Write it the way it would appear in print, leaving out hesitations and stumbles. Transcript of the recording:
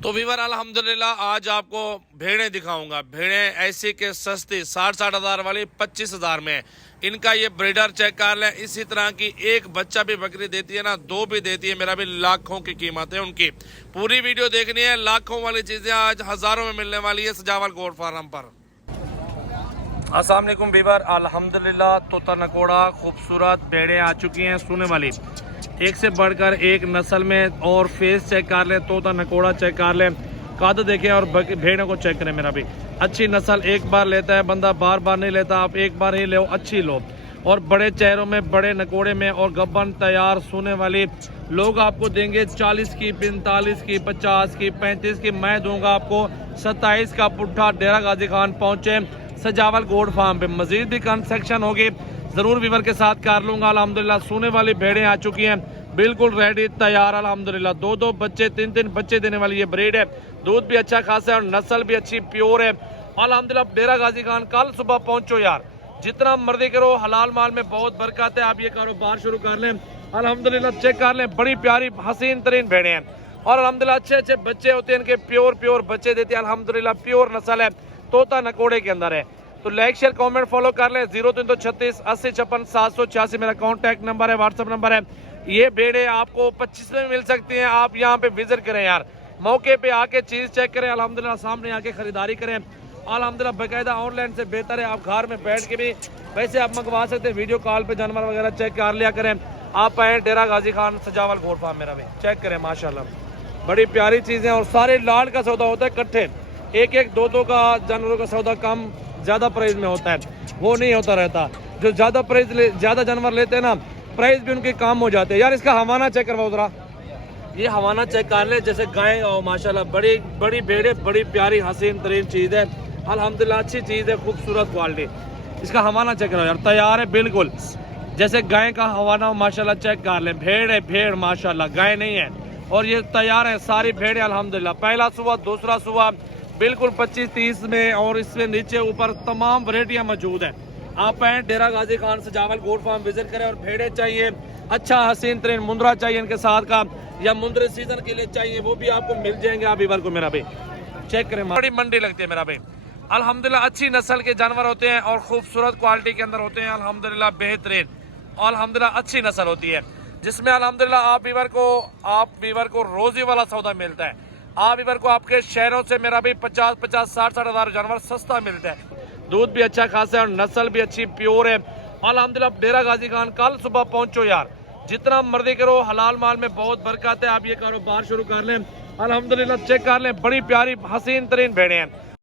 तो वीवर अल्हम्दुलिल्लाह आज आपको भेड़ें दिखाऊंगा। भेड़ें ऐसी के सस्ती 60-60 हज़ार वाली 25 हज़ार में। इनका ये ब्रीडर चेक कर लें। इसी तरह की एक बच्चा भी बकरी देती है ना, दो भी देती है, मेरा भी लाखों की कीमत है उनकी। पूरी वीडियो देखनी है। लाखों वाली चीजें आज हजारों में मिलने वाली है सजावल गोट फार्म पर। अस्सलाम वालेकुम वीवर, अल्हम्दुलिल्लाह तोता नकोड़ा खूबसूरत भेड़ें आ चुकी हैं सोने वाली, एक से बढ़कर एक नस्ल में। और फेस चेक कर लें, तोता नकोड़ा चेक कर लें, कद देखें और भेड़ों को चेक करें। मेरा भी अच्छी नस्ल एक बार लेता है बंदा, बार बार नहीं लेता। आप एक बार ही लो, अच्छी लो। और बड़े चेहरों में, बड़े नकोड़े में और गब्बन तैयार सोने वाली लोग आपको देंगे 40 की, 45 की, 50 की, 35 की। मैं दूंगा आपको 27 का पुट्ठा। डेरा गाजी खान पहुंचे सजावल गोट फार्म पे। मजीद भी कंसेक्शन होगी जरूर वीवर के साथ कर लूंगा। अल्हम्दुलिल्लाह सोने वाली भेड़ें आ चुकी हैं, बिल्कुल रेडी तैयार। अल्हम्दुलिल्लाह दो बच्चे, तीन बच्चे देने वाली ये ब्रीड है। दूध भी अच्छा खासा है और नस्ल भी अच्छी प्योर है। अल्हम्दुलिल्लाह डेरा गाजी खान कल सुबह पहुंचो यार, जितना मर्जी करो, हलाल माल में बहुत बरकत है। आप ये कारोबार शुरू कर लें। अल्हम्दुलिल्लाह चेक कर लें, बड़ी प्यारी हसीन तरीन भेड़ें हैं और अल्हम्दुलिल्लाह अच्छे बच्चे होते हैं इनके, प्योर बच्चे देते हैं। अल्हम्दुलिल्लाह प्योर नस्ल है, तोता नकोड़े के अंदर है। तो लाइक शेयर कमेंट फॉलो कर लें। 0336 80 56 786 मेरा कॉन्टैक्ट नंबर है, व्हाट्सअप नंबर है। ये भेड़े आपको 25 में मिल सकती हैं। आप यहाँ पे विजिट करें यार, मौके पे आके चीज चेक करें। अल्हम्दुलिल्लाह सामने आके खरीदारी करें। अल्हम्दुलिल्लाह बाकायदा ऑनलाइन से बेहतर है, आप घर में बैठ के भी वैसे आप मंगवा सकते हैं। वीडियो कॉल पे जानवर वगैरह चेक कर लिया करें। आप आए डेरा गाजी खान सजावल गोट फार्म, मेरा भी चेक करें। माशाल्लाह बड़ी प्यारी चीजें और सारे लाड का सौदा होता है इकट्ठे। एक दो का जानवरों का सौदा कम ज्यादा प्राइस में होता है, वो नहीं होता रहता। जो ज्यादा प्राइस ज्यादा जानवर लेते हैं ना, प्राइस भी उनके कम हो जाते हैं। यार इसका हवाना चेक करवाओ जरा, ये हवाना चेक कर ले। जैसे गाय और माशाल्लाह बड़ी भेड़े, बड़ी प्यारी हसीन तरीन चीज है। अल्हम्दुलिल्लाह अच्छी चीज है, खूबसूरत क्वालिटी। इसका हवाना चेक करो यार, तैयार है बिल्कुल जैसे गाय का हवाना। माशाल्लाह चेक कर ले, भेड़ है भेड़ माशाल्लाह, गाय नहीं है। और ये तैयार है सारी भेड़े अल्हम्दुलिल्लाह। पहला सुबह, दूसरा सुबह बिल्कुल 25-30 में और इससे नीचे ऊपर तमाम वैरायटियां मौजूद है। आप आए डेरा गाजी खान सजावल गोट फार्म विजिट करें। और भेड़े चाहिए अच्छा हसीन तरीन मुंद्रा चाहिए इनके साथ का, या मुंद्रे सीजन के लिए चाहिए, वो भी आपको मिल जाएंगे। आप इधर को मेरा भाई चेक करें, बड़ी मंडी लगती है मेरा भाई। अल्हम्दुलिल्लाह अच्छी नस्ल के जानवर होते हैं और खूबसूरत क्वालिटी के अंदर होते हैं। अल्हम्दुलिल्लाह बेहतरीन, अल्हम्दुलिल्लाह अच्छी नस्ल होती है, जिसमें अल्हम्दुलिल्लाह आप वीवर को रोजी वाला सौदा मिलता है। आप वीवर को आपके शहरों से मेरा भी 50-50, 60-60 हज़ार जानवर सस्ता मिलता है। दूध भी अच्छा खासा है और नस्ल भी अच्छी प्योर है। अल्हम्दुलिल्लाह डेरा गाजी खान कल सुबह पहुंचो यार, जितना मर्जी करो, हलाल माल में बहुत बरकत है। आप ये कारोबार शुरू कर लें। अल्हम्दुलिल्लाह चेक कर लें, बड़ी प्यारी हसीन तरीन भेड़ें हैं।